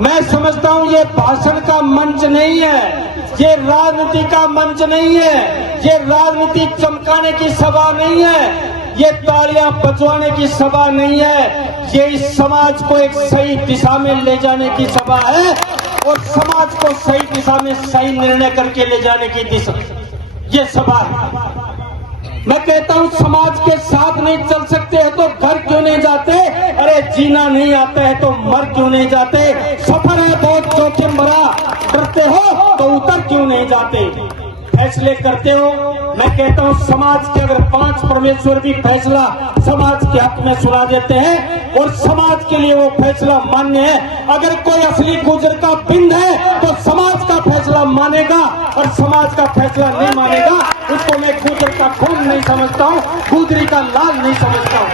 मैं समझता हूं ये भाषण का मंच नहीं है, ये राजनीति का मंच नहीं है, ये राजनीति चमकाने की सभा नहीं है, ये तालियां बजवाने की सभा नहीं है। ये इस समाज को एक सही दिशा में ले जाने की सभा है और समाज को सही दिशा में सही निर्णय करके ले जाने की दिशा ये सभा है। मैं कहता हूं समाज के साथ नहीं चल सकते हैं तो घर क्यों नहीं जाते? अरे जीना नहीं आता है तो मर क्यों नहीं जाते? सफर है बहुत जोखिम भरा, डरते हो तो उतर क्यों नहीं जाते? फैसले करते हो। मैं कहता हूं समाज के अगर 5 परमेश्वर भी फैसला समाज के हक में सुना देते हैं और समाज के लिए वो फैसला मान्य है, अगर कोई असली गुजर का बिंद है तो समाज का फैसला मानेगा और समाज का फैसला नहीं मानेगा उसको मैं गुजर का खून नहीं समझता हूं, गुजरी का लाल नहीं समझता हूं।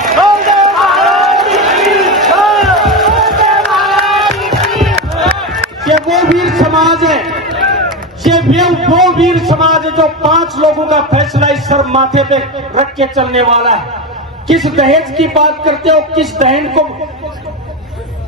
ये वो वीर समाज है, ये वो वीर समाज है जो 5 लोगों का फैसला इस सर माथे पे रख के चलने वाला है। किस दहेज की बात करते हो, किस दहेज को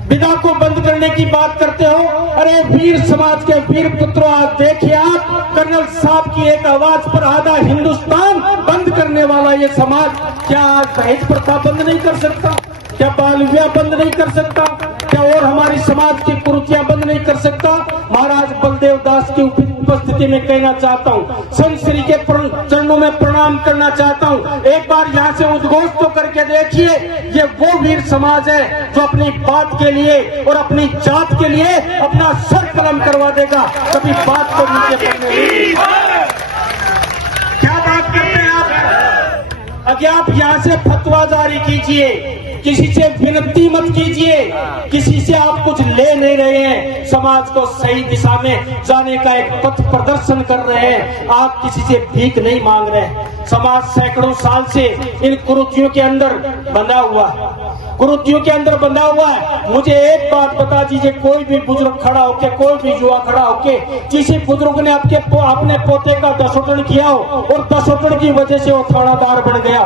विदा को बंद करने की बात करते हो? अरे वीर समाज के वीर पुत्रों, आप देखिए, आप कर्नल साहब की एक आवाज पर आधा हिंदुस्तान बंद करने वाला ये समाज क्या आज दहेज प्रथा बंद नहीं कर सकता? क्या बाल विवाह बंद नहीं कर सकता? क्या और हमारी समाज की कुरीतियां बंद नहीं कर सकता? महाराज बलदेव दास की उपस्थिति में कहना चाहता हूं, संत श्री के चरणों में प्रणाम करना चाहता हूं। एक बार यहां से उद्घोष तो करके देखिए, ये वो वीर समाज है जो अपनी बात के लिए और अपनी जात के लिए अपना सर कलम करवा देगा, कभी बात को नीचे पड़ने नहीं। क्या बात करते हैं आप? अगर आप यहां से फतवा जारी कीजिए, किसी से विनती मत कीजिए, किसी से आप कुछ ले नहीं रहे हैं, समाज को सही दिशा में जाने का एक पथ प्रदर्शन कर रहे हैं, आप किसी से भीख नहीं मांग रहे। समाज सैकड़ों साल से इन कुरीतियों के अंदर बंधा हुआ है, कुरीतियों के अंदर बंधा हुआ है। मुझे एक बात बता दीजिए, कोई भी बुजुर्ग खड़ा होके, कोई भी युवा खड़ा होके, किसी बुजुर्ग ने अपने पोते का दसोटन किया हो और दसोटन की वजह से वो थानादार बन गया,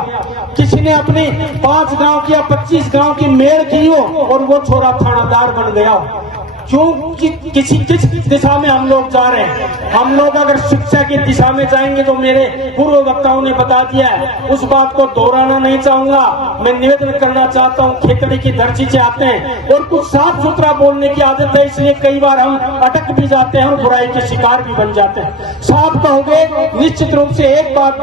किसी ने अपनी 5 गांव की या 25 गांव की मेल की हो और वो छोरा थानादार बन गया। क्यों? किस दिशा में हम लोग जा रहे हैं? हम लोग अगर शिक्षा की दिशा में जाएंगे तो मेरे पूर्व वक्ताओं ने बता दिया है, उस बात को दोहराना नहीं चाहूंगा। मैं निवेदन करना चाहता हूं, खेतड़ी की धरती से आते हैं और कुछ साफ सुथरा बोलने की आदत है, इसलिए कई बार हम अटक भी जाते हैं और बुराई के शिकार भी बन जाते हैं। साफ कहोगे, निश्चित रूप से एक बात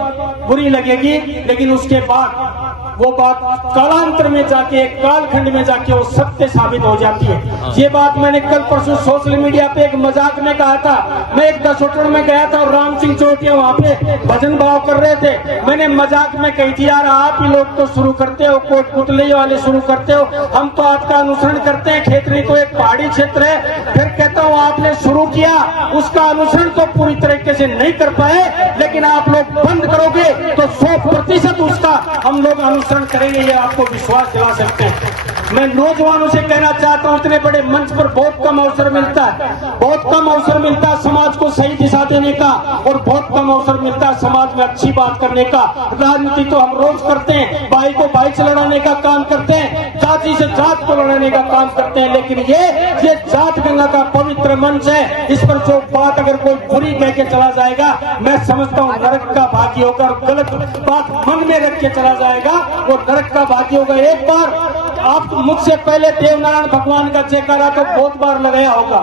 बुरी लगेगी, लेकिन उसके बाद वो बात कालांतर में जाके, कालखंड में जाके वो सत्य साबित हो जाती है। ये बात मैंने कल परसों सोशल मीडिया पे एक मजाक में कहा था। मैं एक दसोटन में गया था और राम सिंह चौटिया वहां पे भजन भाव कर रहे थे। मैंने मजाक में कही थी, यार आप ही लोग तो शुरू करते हो, कोट पुतली वाले शुरू करते हो, हम तो आपका अनुसरण करते हैं। खेतड़ी तो एक पहाड़ी क्षेत्र है। फिर कहता हूँ आपने शुरू किया, उसका अनुसरण तो पूरी तरीके से नहीं कर पाए, लेकिन आप लोग बंद करोगे तो 100% उसका हम लोग अनुसरण करेंगे, ये आपको विश्वास दिला सकते हैं। मैं नौजवानों से कहना चाहता हूं, इतने बड़े मंच पर बहुत कम अवसर मिलता है, बहुत कम अवसर मिलता है समाज को सही दिशा देने का, और बहुत कम अवसर मिलता है समाज में अच्छी बात करने का। राजनीति तो हम रोज करते हैं, भाई को भाई से लड़ाने का काम करते हैं, जाति से जात को लड़ाने का काम करते हैं, लेकिन ये जात गंगा का पवित्र मंच है। इस पर जो बात अगर कोई बुरी कह के चला जाएगा, मैं समझता हूँ नरक का भागी होगा, और गलत बात मन में रख के चला जाएगा वो नरक का भागी होगा। एक बार आप मुझसे पहले देवनारायण भगवान का जयकारा तो बहुत बार लगाया होगा,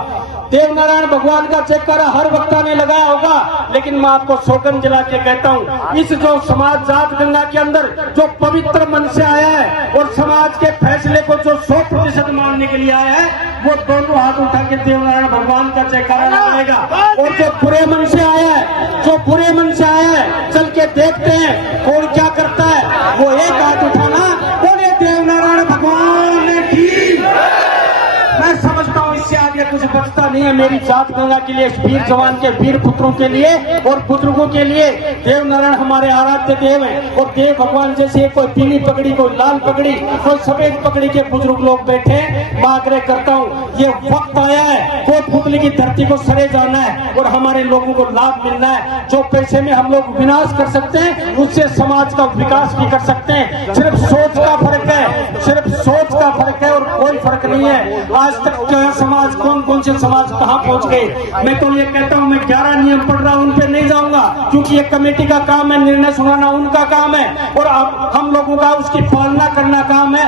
देवनारायण भगवान का जयकारा हर वक्ता ने लगाया होगा, लेकिन मैं आपको सौगंध दिला के कहता हूँ, इस जो समाज जात गंगा के अंदर जो पवित्र मन से आया है और समाज के फैसले को जो 100% मानने के लिए आया है, वो दोनों हाथ उठा के देवनारायण भगवान का जयकारा लगाएगा। और जो बुरे मन से आया है, जो बुरे मन से आया है, चल के देखते हैं कौन क्या करता है, वो एक हाथ उठाना, बोले देवनारायण भगवान की। मैं समझता हूँ इससे आगे कुछ बचता नहीं है मेरी जात गंगा के लिए, वीर जवान के वीर पुत्रों के लिए और बुजुर्गों के लिए। देवनारायण हमारे आराध्य देव हैं, और देव भगवान जैसे कोई पीली पगड़ी, कोई लाल पगड़ी, कोई सफेद पगड़ी के बुजुर्ग लोग बैठे हैं। मैं आग्रह करता हूँ, ये वक्त आया है, कोट पुतली की धरती को सरे जाना है और हमारे लोगों को लाभ मिलना है। जो पैसे में हम लोग विनाश कर सकते हैं, उससे समाज का विकास भी कर सकते हैं। सिर्फ सोच का फर्क है, सिर्फ सोच का फर्क है और कोई फर्क नहीं है। आज तक जो है समाज कौन कौन से समाज कहाँ पहुंच गए। मैं तो ये कहता हूँ, मैं 11 नियम पढ़ रहा हूँ, उन पे नहीं जाऊंगा, क्योंकि ये कमेटी का काम है, निर्णय सुनाना उनका काम है, और अब हम लोगों का उसकी पालना करना काम है।